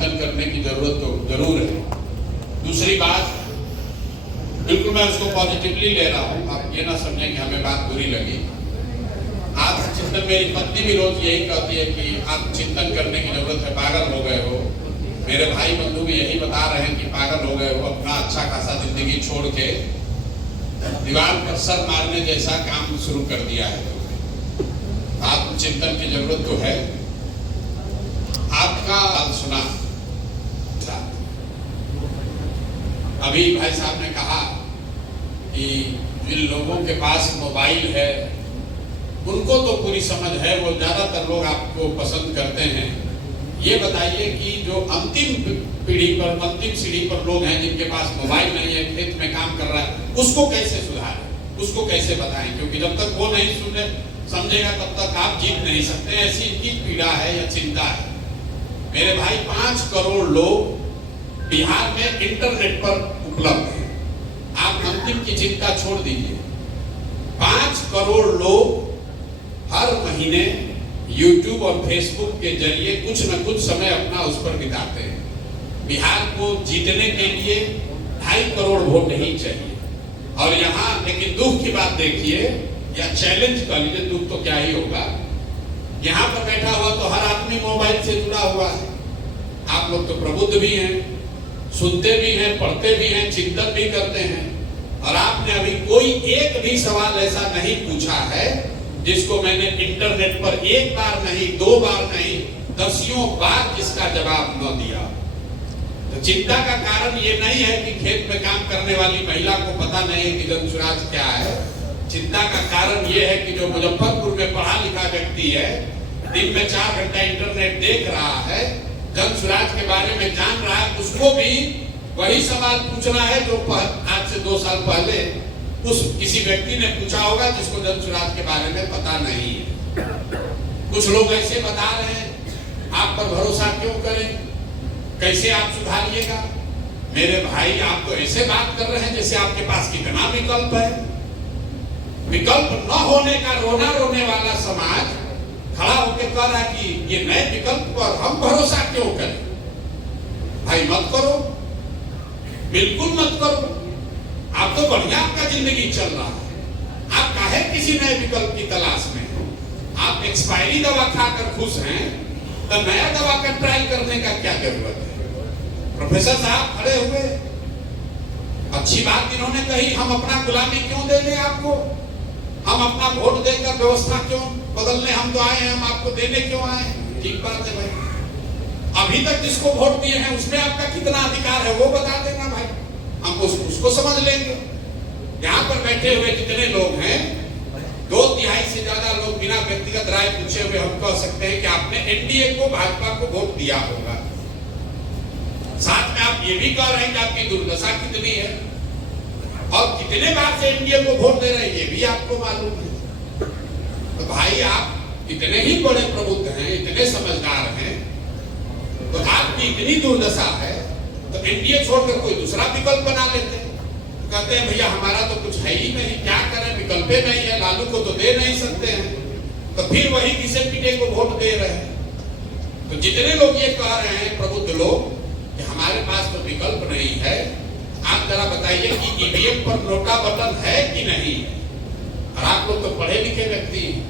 चिंतन करने की जरूरत तो जरूर है। दूसरी बात, बिल्कुल मैं उसको पॉजिटिवली ले रहा हूँ, आप ये ना समझें कि हमें बात बुरी लगी। आत्मचिंतन, मेरी पत्नी भी रोज यही कहती है कि आत्मचिंतन करने की जरूरत है, पागल हो गए हो। मेरे भाई बंधु भी यही बता रहे हैं कि पागल हो गए हो, अपना अच्छा खासा जिंदगी छोड़ के दीवार पर सर मारने जैसा काम शुरू कर दिया है। आत्मचिंतन की जरूरत तो है। आपका सुना, अभी भाई साहब ने कहा कि जिन लोगों के पास मोबाइल है उनको तो पूरी समझ है, वो ज्यादातर लोग आपको पसंद करते हैं। ये बताइए कि जो अंतिम पीढ़ी पर, अंतिम सीढ़ी पर लोग हैं जिनके पास मोबाइल नहीं है, खेत में काम कर रहा है, उसको कैसे सुधारें, उसको कैसे बताएं? क्योंकि जब तक वो नहीं सुने समझेगा तब तक आप जीत नहीं सकते। ऐसी इनकी पीड़ा है या चिंता है। मेरे भाई 5 करोड़ लोग बिहार में इंटरनेट पर उपलब्ध हैं। आप अंतिम की चिंता छोड़ दीजिए, 5 करोड़ लोग हर महीने YouTube और Facebook के जरिए कुछ न कुछ समय अपना उस पर बिताते हैं। बिहार को जीतने के लिए 2.5 करोड़ वोट ही चाहिए। और यहाँ लेकिन दुख की बात देखिए, या चैलेंज कर लीजिए, दुख तो क्या ही होगा, यहाँ पर बैठा हुआ तो हर आदमी मोबाइल से जुड़ा हुआ है। आप लोग तो प्रबुद्ध भी हैं, सुनते भी हैं, पढ़ते भी हैं, चिंतन भी करते हैं, और आपने अभी कोई एक भी सवाल ऐसा नहीं पूछा है जिसको मैंने इंटरनेट पर 1 बार नहीं, 2 बार नहीं, दसियों बार जिसका जवाब न दिया। तो चिंता का कारण ये नहीं है कि खेत में काम करने वाली महिला को पता नहीं है कि जन स्वराज क्या है। चिंता का कारण ये है कि जो मुजफ्फरपुर में पढ़ा लिखा व्यक्ति है, दिन में 4 घंटा इंटरनेट देख रहा है, जन स्वराज के बारे में जान रहा है, उसको भी वही सवाल पूछना है जो आज से 2 साल पहले उस किसी व्यक्ति ने पूछा होगा जिसको जन स्वराज के बारे में पता नहीं है। कुछ लोग ऐसे बता रहे हैं, आप पर भरोसा क्यों करें, कैसे आप सुधारिएगा? मेरे भाई, आप तो ऐसे बात कर रहे हैं जैसे आपके पास कितना विकल्प है। विकल्प न होने का रोना रोने वाला समाज खड़ा होकर कह रहा कि ये नए विकल्प पर हम भरोसा क्यों करें? भाई मत करो, बिल्कुल मत करो। आप तो बढ़िया आपका जिंदगी चल रहा है, आप काहे किसी नए विकल्प की तलाश में हैं? आप एक्सपायरी दवा खाकर खुश हैं, तो नया दवा का ट्राई करने का क्या जरूरत है? प्रोफेसर साहब खड़े हुए, अच्छी बात इन्होंने कही, हम अपना गुलामी क्यों दे दें आपको? हम अपना वोट देकर व्यवस्था क्यों बदलने हम तो आए हैं, हम आपको देने क्यों आए? ठीक बात है भाई, अभी तक जिसको वोट दिए हैं उसमें आपका कितना अधिकार है वो बता देना भाई, हम उसको समझ लेंगे। यहाँ पर बैठे हुए जितने लोग हैं, 2/3 से ज्यादा लोग बिना व्यक्तिगत राय पूछे हुए हम कह सकते हैं कि आपने एनडीए को, भाजपा को वोट दिया होगा। साथ में आप ये भी कह रहे हैं कि आपकी दुर्दशा कितनी है और कितने बार से एनडीए को वोट दे रहे हैं, ये भी आपको मालूम है। तो भाई, आप इतने ही बड़े प्रबुद्ध हैं, इतने समझदार हैं, तो आपकी इतनी दुर्दशा है तो एनडीए छोड़कर कोई दूसरा विकल्प बना लेते हैं। तो कहते हैं भैया हमारा तो कुछ है ही नहीं, क्या करें, विकल्प नहीं है, लालू को तो दे नहीं सकते हैं, तो फिर वही किसे पीटे को वोट दे रहे हैं। तो जितने लोग ये कह रहे हैं प्रबुद्ध लोग कि हमारे पास तो विकल्प नहीं है, आप जरा बताइए कि ईवीएम पर नोटा बटन है कि नहीं है? और आप लोग तो पढ़े लिखे व्यक्ति हैं,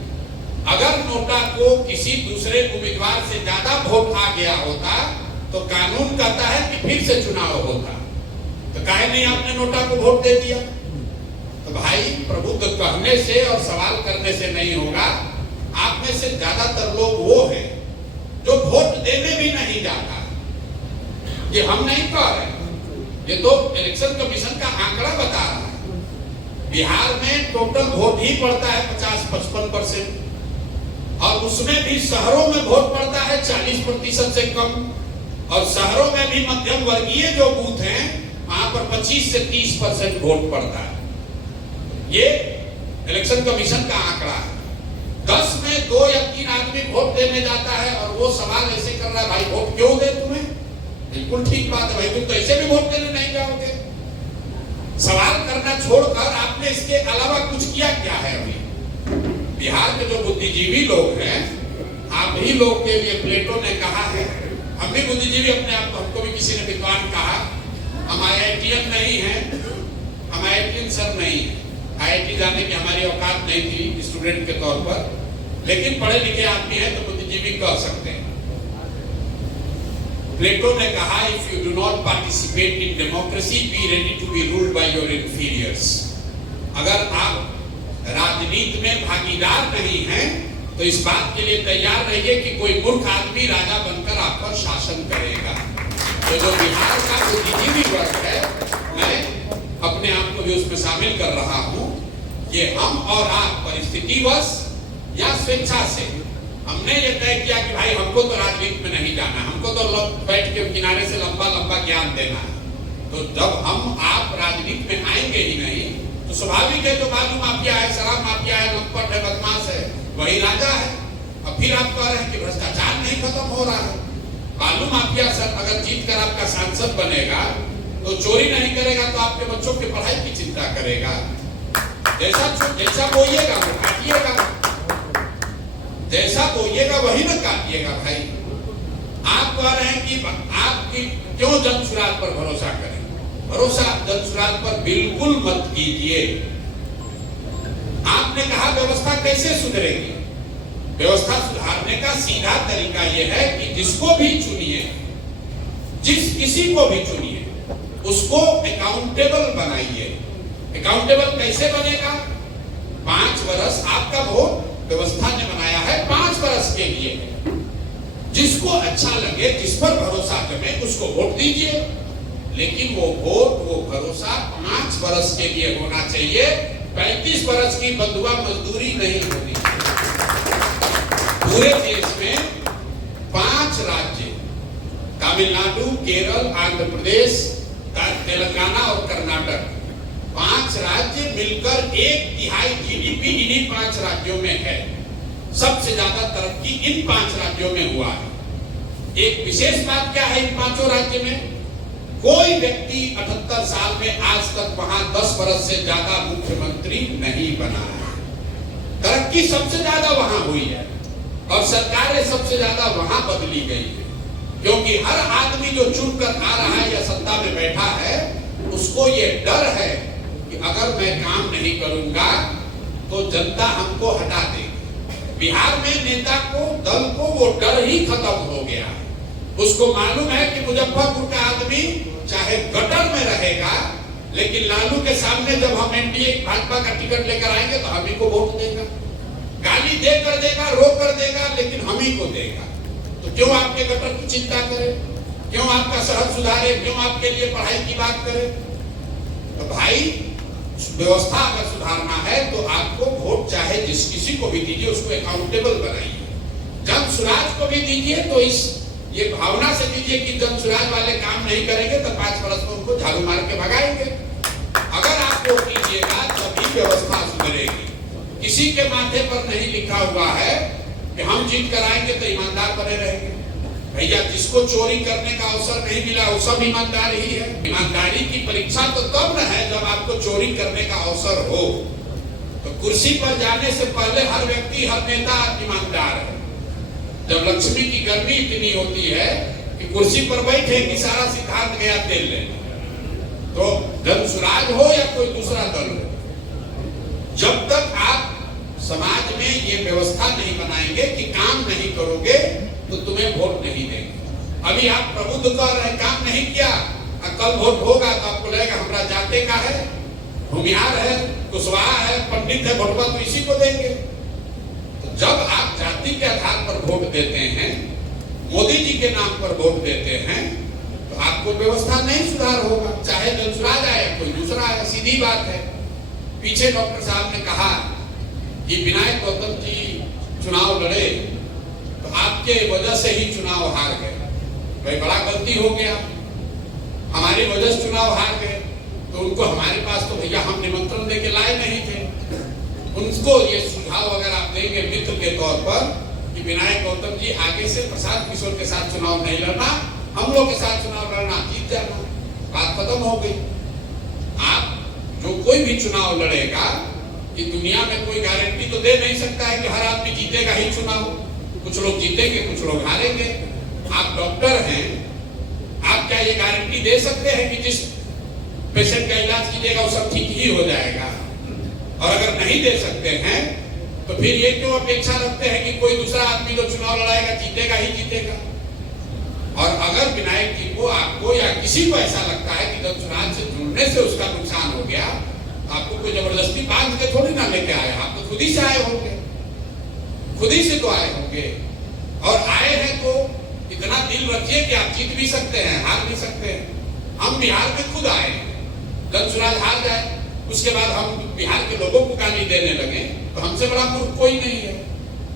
अगर नोटा को किसी दूसरे उम्मीदवार से ज्यादा वोट आ गया होता तो कानून कहता है कि फिर से चुनाव होता, तो काहे नहीं आपने नोटा को वोट दे दिया? तो भाई, प्रबुद्ध कहने से और सवाल करने से नहीं होगा। आप में से ज्यादातर लोग वो हैं जो वोट देने भी नहीं जाता। ये हम नहीं कह रहे, ये तो इलेक्शन कमीशन का आंकड़ा बता रहा है। बिहार में टोटल वोट ही पड़ता है 50-55%, और उसमें भी शहरों में वोट पड़ता है 40% से कम, और शहरों में भी मध्यम वर्गीय जो बूथ हैं वहां पर 25 से 30% वोट पड़ता है। ये इलेक्शन कमीशन का आंकड़ा है। 10 में 2 या 3 आदमी वोट देने जाता है और वो सवाल ऐसे कर रहा है, भाई वोट क्यों दे तुम्हें? बिल्कुल ठीक बात है भाई, तुम तो ऐसे भी वोट देने नहीं जाओगे। सवाल करना छोड़कर आपने इसके अलावा कुछ किया क्या है? अभी बिहार के जो बुद्धिजीवी लोग हैं, आप ही लोग के लिए प्लेटो ने कहा है, हम भी बुद्धिजीवी अपने आप को, हमको भी किसी ने विद्वान कहा। हम IITian नहीं हैं, हम IITian सर नहीं है, IIT जाने की हमारी औकात नहीं थी स्टूडेंट के तौर पर, लेकिन पढ़े लिखे आदमी हैं तो बुद्धिजीवी कह सकते हैं। प्लेटो ने कहा, if you do not participate in democracy, be ready to be ruled by your inferiors. अगर आप राजनीति में भागीदार नहीं हैं तो इस बात के लिए तैयार रहिए कि कोई मूर्ख आदमी राजा बनकर आप पर शासन करेगा। तो जो बिहार का बुद्धिजीवी वर्ग है, मैं अपने आप को भी उसमें शामिल कर रहा हूं। ये हम और आप परिस्थितिवश या स्वेच्छा से हमने ये तय किया कि भाई हमको तो राजनीति में नहीं जाना, हमको तो बैठ के किनारे से लंबा लंबा ज्ञान देना है। तो जब हम आप राजनीति में आएंगे ही नहीं तो स्वाभाविक है, जो बालू माफिया है, शराब माफिया है, लंपट है, बदमाश है, वही राजा है। अब फिर आप कह रहे हैं कि भ्रष्टाचार नहीं खत्म हो रहा है। बालू माफिया सर अगर जीत कर आपका सांसद बनेगा तो चोरी नहीं करेगा, तो आपके बच्चों की पढ़ाई की चिंता करेगा। जैसा बोइएगा वो काटिएगा, जैसा बोइएगा वही ना काटिएगा। भाई आप कह रहे हैं कि आपकी क्यों जन सुराज पर भरोसा करें? भरोसा जन सुराज पर बिल्कुल मत कीजिए। आपने कहा व्यवस्था कैसे सुधरेगी? व्यवस्था सुधारने का सीधा तरीका यह है कि जिसको भी चुनिए, जिस किसी को भी चुनिए, उसको अकाउंटेबल बनाइए। अकाउंटेबल कैसे बनेगा? 5 वर्ष आपका वोट व्यवस्था ने बनाया है 5 वर्ष के लिए। जिसको अच्छा लगे, जिस पर भरोसा जमे, उसको वोट दीजिए। लेकिन वो वोट, वो भरोसा 5 वर्ष के लिए होना चाहिए। 35 वर्ष की बंधुआ मजदूरी नहीं होनी चाहिए। पूरे देश में 5 राज्य, तमिलनाडु, केरल, आंध्र प्रदेश, तेलंगाना और कर्नाटक, 5 राज्य मिलकर 1/3 GDP इन्हीं 5 राज्यों में है। सबसे ज्यादा तरक्की इन 5 राज्यों में हुआ है। एक विशेष बात क्या है इन 5 राज्य में? कोई व्यक्ति 78 साल में आज तक वहां 10 वर्ष से ज्यादा मुख्यमंत्री नहीं बना है। तरक्की सबसे ज्यादा वहां हुई है और सरकारें सबसे ज्यादा वहां बदली गई है, क्योंकि हर आदमी जो चुनकर आ रहा है या सत्ता में बैठा है, उसको ये डर है कि अगर मैं काम नहीं करूंगा तो जनता हमको हटा देगी। बिहार में नेता को, दल को वो डर ही खत्म हो गया है। उसको मालूम है कि मुजफ्फरपुर का आदमी चाहे गटर में रहेगा, लेकिन लालू के सामने जब हम एनडीए भाजपा का टिकट लेकर आएंगे तो हम ही को वोट देगा। गाली दे कर देगा, रोक कर देगा, लेकिन हम ही को देगा। तो क्यों आपके गटर की चिंता करे? क्यों आपका सड़क सुधारे? क्यों आपके लिए पढ़ाई की बात करे? तो भाई व्यवस्था अगर सुधारना है तो आपको वोट चाहे जिस किसी को भी दीजिए, उसको अकाउंटेबल बनाइए। जन सुराज को भी दीजिए तो इस ये भावना से दीजिए कि जन सुराज वाले काम नहीं करेंगे तो 5 वर्ष में उनको झाड़ू मार के भगाएंगे। अगर आप वो कीजिएगा तभी व्यवस्था सुधरेगी। किसी के माथे पर नहीं लिखा हुआ है कि हम जीत कर आएंगे तो ईमानदार बने रहेंगे। भैया जिसको चोरी करने का अवसर नहीं मिला वो सब ईमानदार ही है। ईमानदारी की परीक्षा तो तब न है जब आपको चोरी करने का अवसर हो। तो कुर्सी पर जाने से पहले हर व्यक्ति, हर नेता ईमानदार है। जब लक्ष्मी की गर्मी इतनी होती है कि कुर्सी पर बैठे कि सारा सिद्धांत गया तेल लेने, तो जन सुराज हो या कोई दूसरा दल हो, जब तक आप समाज में ये व्यवस्था नहीं बनाएंगे कि काम नहीं करोगे तो तुम्हें वोट नहीं देंगे। अभी आप प्रबुद्ध कर रहे, काम नहीं किया, कल वोट होगा तो आपको लगेगा हमारा जाते का है, भूमिहार है, कुशवाहा है, पंडित है, वोटवा तो इसी को देंगे। जब आप जाति के आधार पर वोट देते हैं, मोदी जी के नाम पर वोट देते हैं, तो आपको व्यवस्था नहीं सुधार होगा। चाहे जनसुराज आए कोई दूसरा आए, सीधी बात है। पीछे डॉक्टर साहब ने कहा कि विनायक गौतम जी चुनाव लड़े तो आपके वजह से ही चुनाव हार गए। भाई बड़ा गलती हो गया, हमारी वजह से चुनाव हार गए। तो उनको हमारे पास तो भैया हम निमंत्रण देके लाए नहीं थे। उनको ये सुझाव अगर आप देंगे मित्र के तौर पर कि विनायक गौतम जी आगे से प्रसाद किशोर के साथ चुनाव नहीं लड़ना, हम लोग के साथ चुनाव लड़ना, जीत जाना, बात खत्म हो गई। आप जो कोई भी चुनाव लड़ेगा कि दुनिया में कोई गारंटी तो दे नहीं सकता है कि हर आदमी जीतेगा ही चुनाव। कुछ लोग जीतेंगे, कुछ लोग हारेंगे। आप डॉक्टर हैं, आप क्या ये गारंटी दे सकते हैं कि जिस पेशेंट का इलाज कीजिएगा वो सब ठीक ही हो जाएगा? और अगर नहीं दे सकते हैं तो फिर ये क्यों अपेक्षा रखते हैं कि कोई दूसरा आदमी जो चुनाव लड़ाएगा जीतेगा ही जीतेगा? और अगर विनायक जी को, आपको या किसी को ऐसा लगता है कि दंशराज से जुड़ने से उसका नुकसान हो गया, आपको कोई जबरदस्ती बांध के थोड़ी ना लेके आए, आप तो खुद ही से आए होंगे, खुद ही से तो आए होंगे। और आए हैं तो इतना दिल रखिए कि आप जीत भी सकते हैं, हार भी सकते हैं। हम बिहार में खुद आए, दंशराज हार जाए, उसके बाद हम बिहार के लोगों को गाली देने लगे तो हमसे बड़ा मूर्ख कोई नहीं है।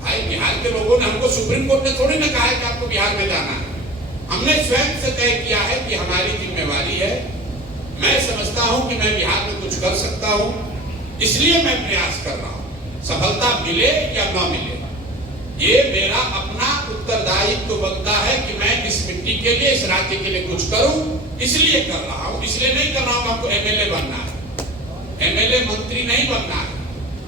भाई बिहार के लोगों ने हमको, सुप्रीम कोर्ट ने थोड़ी ना कहा है कि आपको बिहार में जाना है, हमने स्वयं से तय किया है कि हमारी जिम्मेवारी है। मैं समझता हूं कि मैं बिहार में कुछ कर सकता हूं, इसलिए मैं प्रयास कर रहा हूं। सफलता मिले या न मिले, ये मेरा अपना उत्तरदायित्व तो बनता है कि मैं इस मिट्टी के लिए, इस राज्य के लिए कुछ करूं, इसलिए कर रहा हूं। इसलिए नहीं कर रहा हूं हमको एमएलए बनना है, एमएलए मंत्री नहीं बनना है।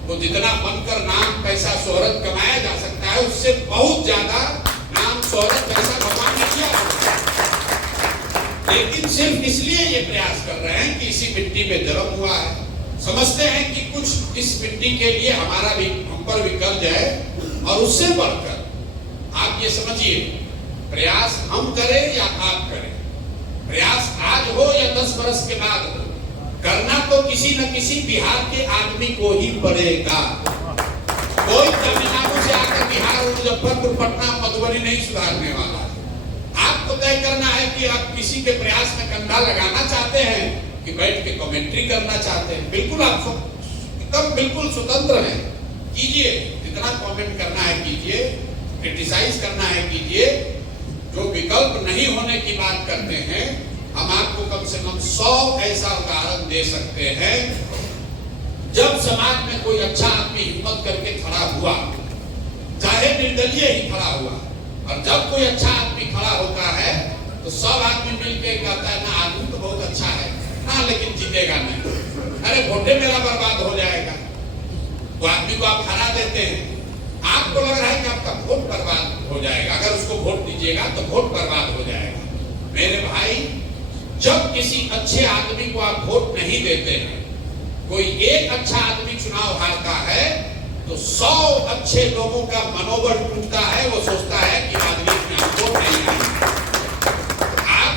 वो जितना बनकर नाम, पैसा, शोहरत कमाया जा सकता है, उससे बहुत ज्यादा नाम, शोहरत, पैसा भगवान ने किया। लेकिन सिर्फ इसलिए ये प्रयास कर रहे हैं कि इसी मिट्टी में जन्म हुआ है, समझते हैं कि कुछ इस मिट्टी के लिए हमारा भी, हम पर भी कर्ज है। और उससे बढ़कर आप ये समझिए, प्रयास हम करें या आप करें, प्रयास आज हो या 10 वर्ष के बाद हो, करना तो किसी न किसी बिहार के आदमी को ही पड़ेगा। कोई तमिलनाडु से आकर बिहार, मुजफ्फरपुर, पटना, मधुबनी नहीं सुधारने वाला। आपको तय करना है कि आप किसी के प्रयास में कंधा लगाना चाहते हैं कि बैठ के कमेंट्री करना चाहते हैं। बिल्कुल आप एकदम बिल्कुल स्वतंत्र हैं, कीजिए, जितना कमेंट करना है कीजिए, क्रिटिसाइज करना है कीजिए। जो विकल्प नहीं होने की बात करते हैं, हम आपको कम से कम 100 ऐसा उदाहरण दे सकते हैं जब समाज में कोई अच्छा आदमी हिम्मत करके खड़ा हुआ, चाहे निर्दलीय ही खड़ा हुआ, और जब कोई अच्छा आदमी खड़ा होता है तो सब आदमी मिलकर कहता है ना आदमी तो बहुत अच्छा है, हाँ लेकिन जीतेगा नहीं, अरे वोटे मेरा बर्बाद हो जाएगा। तो आदमी को आप हरा देते हैं, आपको लग रहा है कि आपका वोट बर्बाद हो जाएगा, अगर उसको वोट दीजिएगा तो वोट बर्बाद हो जाएगा। मेरे भाई, जब किसी अच्छे आदमी को आप वोट नहीं देते हैं, कोई एक अच्छा आदमी चुनाव हारता है तो 100 अच्छे लोगों का मनोबल टूटता है। वो सोचता है कि आदमी में हम वोट नहीं देंगे। आप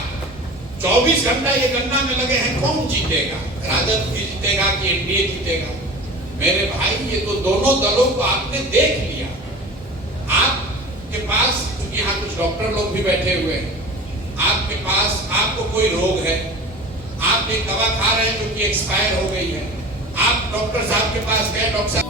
24 घंटा ये गणना में लगे हैं कौन जीतेगा, राजद जीतेगा कि एनडीए जीतेगा? मेरे भाई, ये तो दोनों दलों को आपने देख लिया। आपके पास, क्योंकि यहाँ कुछ डॉक्टर लोग भी बैठे हुए हैं, आपके पास, आपको कोई रोग है, आप एक दवा खा रहे हैं जो कि एक्सपायर हो गई है, आप डॉक्टर साहब के पास गए, डॉक्टर साहब